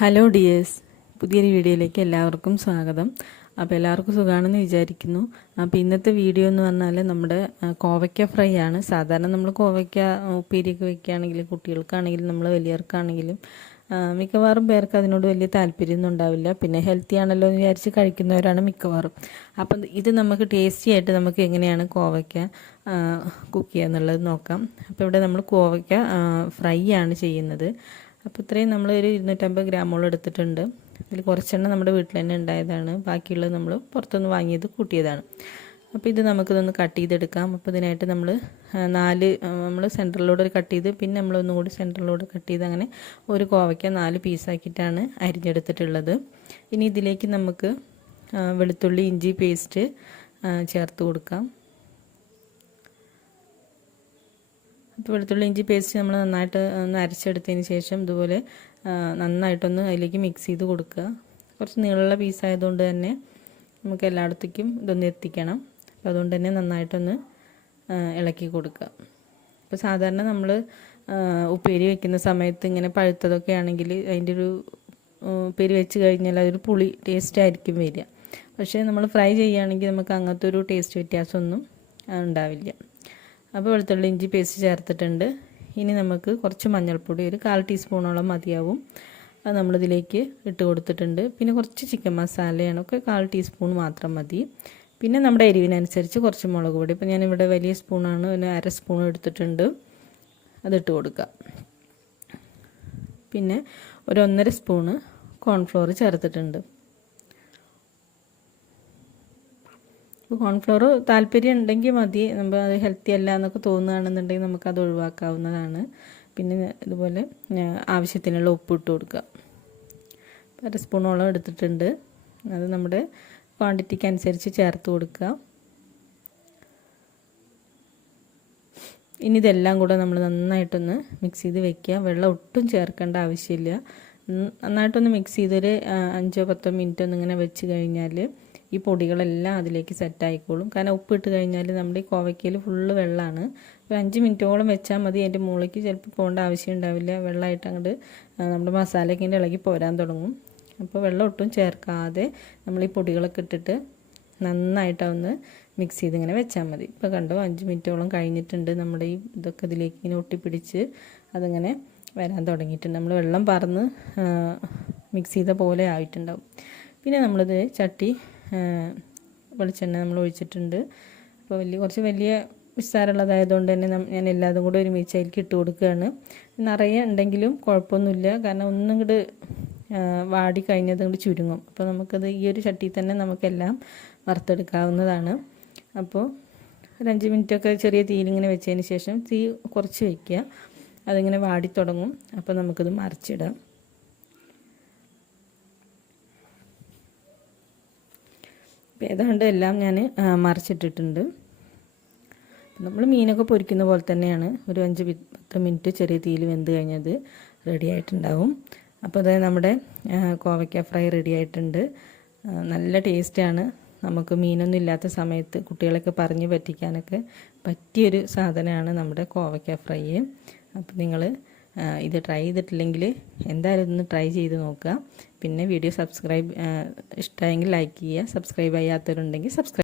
Hello dears പുതിയൊരു വീഡിയോയിലേക്ക് എല്ലാവർക്കും സ്വാഗതം. അപ്പോൾ എല്ലാവർക്കും സുഖമാണെന്ന് വിചാരിക്കുന്നു. അപ്പോൾ ഇന്നത്തെ വീഡിയോ എന്ന് പറഞ്ഞാൽ നമ്മുടെ കോവയ്ക്ക ഫ്രൈ ആണ്. സാധാരണ നമ്മൾ കോവയ്ക്ക ഉപ്പേരിയൊക്കെ വെക്കുകയാണെങ്കിൽ കുട്ടികൾക്കാണെങ്കിലും നമ്മൾ വലിയവർക്കാണെങ്കിലും മിക്കവാറും പേർക്ക് അതിനോട് വലിയ താല്പര്യമൊന്നും ഉണ്ടാവില്ല. പിന്നെ ഹെൽത്തി ആണല്ലോ എന്ന് വിചാരിച്ച് കഴിക്കുന്നവരാണ് മിക്കവാറും. അപ്പം ഇത് നമുക്ക് ടേസ്റ്റി ആയിട്ട് നമുക്ക് എങ്ങനെയാണ് കോവയ്ക്ക കുക്ക് ചെയ്യുക എന്നുള്ളത് നോക്കാം. അപ്പോൾ ഇവിടെ നമ്മൾ കോവയ്ക്ക ഫ്രൈ ആണ് ചെയ്യുന്നത്. അപ്പോൾ ഇത്രയും നമ്മൾ ഒരു ഇരുന്നൂറ്റമ്പത് ഗ്രാമോളം എടുത്തിട്ടുണ്ട്. ഇതിൽ കുറച്ചെണ്ണം നമ്മുടെ വീട്ടിൽ തന്നെ ഉണ്ടായതാണ്. ബാക്കിയുള്ളത് നമ്മൾ പുറത്തുനിന്ന് വാങ്ങിയത് കൂട്ടിയതാണ്. അപ്പോൾ ഇത് നമുക്കിതൊന്ന് കട്ട് ചെയ്തെടുക്കാം. അപ്പോൾ ഇതിനായിട്ട് നമ്മൾ നാല് നമ്മൾ സെന്ററിലൂടെ ഒരു കട്ട് ചെയ്ത് പിന്നെ നമ്മൾ ഒന്നുകൂടി സെന്ററിലൂടെ കട്ട് ചെയ്ത് അങ്ങനെ ഒരു കോവയ്ക്ക നാല് പീസാക്കിയിട്ടാണ് അരിഞ്ഞെടുത്തിട്ടുള്ളത്. ഇനി ഇതിലേക്ക് നമുക്ക് വെളുത്തുള്ളി ഇഞ്ചി പേസ്റ്റ് ചേർത്ത് കൊടുക്കാം. അപ്പോൾ വെളുത്തുള്ളി ഇഞ്ചി പേസ്റ്റ് നമ്മൾ നന്നായിട്ട് ഒന്ന് അരച്ചെടുത്തതിന് ശേഷം ഇതുപോലെ നന്നായിട്ടൊന്ന് അതിലേക്ക് മിക്സ് ചെയ്ത് കൊടുക്കുക. കുറച്ച് നീളമുള്ള പീസായതുകൊണ്ട് തന്നെ നമുക്ക് എല്ലായിടത്തേക്കും ഇതൊന്ന് എത്തിക്കണം. അപ്പോൾ അതുകൊണ്ട് തന്നെ നന്നായിട്ടൊന്ന് ഇളക്കി കൊടുക്കുക. അപ്പോൾ സാധാരണ നമ്മൾ ഉപ്പേരി വെക്കുന്ന സമയത്ത് ഇങ്ങനെ പഴുത്തതൊക്കെ ആണെങ്കിൽ അതിന്റെ ഒരു ഉപ്പേരി വെച്ച് കഴിഞ്ഞാൽ അതൊരു പുളി ടേസ്റ്റ് ആയിരിക്കും വരിക. പക്ഷേ നമ്മൾ ഫ്രൈ ചെയ്യുകയാണെങ്കിൽ നമുക്ക് അങ്ങനത്തെ ഒരു ടേസ്റ്റ് വ്യത്യാസമൊന്നും ഉണ്ടാവില്ല. അപ്പോൾ വെളുത്തുള്ളി ഇഞ്ചി പേസ്റ്റ് ചേർത്തിട്ടുണ്ട്. ഇനി നമുക്ക് കുറച്ച് മഞ്ഞൾപ്പൊടി ഒരു കാൽ ടീസ്പൂണോളം മതിയാവും. അത് നമ്മളിതിലേക്ക് ഇട്ട് കൊടുത്തിട്ടുണ്ട്. പിന്നെ കുറച്ച് ചിക്കൻ മസാലയാണ് ഒക്കെ കാൽ ടീസ്പൂൺ മാത്രം മതി. പിന്നെ നമ്മുടെ എരിവിനനുസരിച്ച് കുറച്ച് മുളക് പൊടി. ഇപ്പോൾ ഞാനിവിടെ വലിയ സ്പൂണാണ് പിന്നെ അര സ്പൂൺ എടുത്തിട്ടുണ്ട്. അതിട്ട് കൊടുക്കുക പിന്നെ ഒരു ഒന്നര സ്പൂണ് കോൺഫ്ലോർ ചേർത്തിട്ടുണ്ട്. ഇപ്പോൾ കോൺഫ്ലോർ താല്പര്യം ഉണ്ടെങ്കിൽ മതി. നമ്മൾ അത് ഹെൽത്തി അല്ല എന്നൊക്കെ തോന്നുകയാണെന്നുണ്ടെങ്കിൽ നമുക്കത് ഒഴിവാക്കാവുന്നതാണ്. പിന്നെ ഇതുപോലെ ആവശ്യത്തിനുള്ള ഉപ്പ് ഇട്ട് കൊടുക്കുക അര സ്പൂണോളം എടുത്തിട്ടുണ്ട്. അത് നമ്മുടെ ക്വാണ്ടിറ്റിക്ക് അനുസരിച്ച് ചേർത്ത് കൊടുക്കുക. ഇനി ഇതെല്ലാം കൂടെ നമ്മൾ നന്നായിട്ടൊന്ന് മിക്സ് ചെയ്ത് വെക്കുക. വെള്ളം ഒട്ടും ചേർക്കേണ്ട ആവശ്യമില്ല. നന്നായിട്ടൊന്ന് മിക്സ് ചെയ്തൊരു അഞ്ചോ പത്തോ മിനിറ്റ് ഒന്ന് ഇങ്ങനെ വെച്ച് കഴിഞ്ഞാൽ ഈ പൊടികളെല്ലാം അതിലേക്ക് സെറ്റ് ആയിക്കോളും. കാരണം ഉപ്പിട്ട് കഴിഞ്ഞാൽ നമ്മുടെ ഈ കോവയ്ക്കയിൽ ഫുള്ള് വെള്ളമാണ് ഒരു അഞ്ച് മിനിറ്റോളം വെച്ചാൽ മതി അതിന്റെ മുകളിലേക്ക് ചിലപ്പോൾ പോകേണ്ട ആവശ്യം ഉണ്ടാവില്ല. വെള്ളമായിട്ട് അങ്ങോട്ട് നമ്മുടെ മസാലയൊക്കെ ഇളകി പോരാൻ തുടങ്ങും. അപ്പോൾ വെള്ളം ഒട്ടും ചേർക്കാതെ നമ്മൾ ഈ പൊടികളൊക്കെ ഇട്ടിട്ട് നന്നായിട്ടൊന്ന് മിക്സ് ചെയ്ത് ഇങ്ങനെ വെച്ചാൽ മതി. ഇപ്പോൾ കണ്ടോ അഞ്ച് മിനിറ്റോളം കഴിഞ്ഞിട്ടുണ്ട് നമ്മുടെ ഈ ഇതൊക്കെ ഇതിലേക്ക് ഇങ്ങനെ ഒട്ടിപ്പിടിച്ച് അതിങ്ങനെ വരാൻ തുടങ്ങിയിട്ടുണ്ട്. നമ്മൾ വെള്ളം പറന്ന് മിക്സ് ചെയ്ത പോലെ ആയിട്ടുണ്ടാവും. പിന്നെ നമ്മളിത് ചട്ടി വെളിച്ചെണ്ണ നമ്മൾ ഒഴിച്ചിട്ടുണ്ട്. അപ്പോൾ വലിയ കുറച്ച് വലിയ വിസ്താരമുള്ളതായതുകൊണ്ട് തന്നെ ഞാൻ എല്ലാതും കൂടെ ഒരുമിച്ച് അതിലേക്ക് ഇട്ട് കൊടുക്കുകയാണ്. നിറയെ ഉണ്ടെങ്കിലും കുഴപ്പമൊന്നുമില്ല. കാരണം ഒന്നും ഇങ്ങോട്ട് വാടി കഴിഞ്ഞത് കൊണ്ട് ചുരുങ്ങും. അപ്പോൾ നമുക്കത് ഈ ഒരു ചട്ടിയിൽ തന്നെ നമുക്കെല്ലാം വറുത്തെടുക്കാവുന്നതാണ്. അപ്പോൾ ഒരു അഞ്ച് മിനിറ്റൊക്കെ ചെറിയ തീയിലിങ്ങനെ വെച്ചതിന് ശേഷം തീ കുറച്ച് വയ്ക്കുക. അതിങ്ങനെ വാടി തുടങ്ങും. അപ്പോൾ നമുക്കത് മറിച്ചിടാം. അപ്പോൾ ഏതാണ്ട് എല്ലാം ഞാൻ മറിച്ചിട്ടിട്ടുണ്ട്. നമ്മൾ മീനൊക്കെ പൊരിക്കുന്ന പോലെ തന്നെയാണ്. ഒരു അഞ്ച് പത്ത് മിനിറ്റ് ചെറിയ തീയിൽ വെന്ത് കഴിഞ്ഞത് റെഡി ആയിട്ടുണ്ടാവും. അപ്പോൾ അതായത് നമ്മുടെ കോവയ്ക്ക ഫ്രൈ റെഡി ആയിട്ടുണ്ട്. നല്ല ടേസ്റ്റാണ് നമുക്ക് മീനൊന്നും ഇല്ലാത്ത സമയത്ത് കുട്ടികളൊക്കെ പറഞ്ഞ് പറ്റിക്കാനൊക്കെ പറ്റിയൊരു സാധനമാണ് നമ്മുടെ കോവയ്ക്ക ഫ്രൈ. അപ്പം നിങ്ങൾ ഇത് ട്രൈ ചെയ്തിട്ടില്ലെങ്കിൽ എന്തായാലും ഒന്ന് ട്രൈ ചെയ്ത് നോക്കുക. പിന്നെ വീഡിയോ സബ്സ്ക്രൈബ് ഇഷ്ടമായെങ്കിൽ ലൈക്ക് ചെയ്യുക. സബ്സ്ക്രൈബ് ചെയ്യാത്തവരുണ്ടെങ്കിൽ സബ്സ്ക്രൈബ്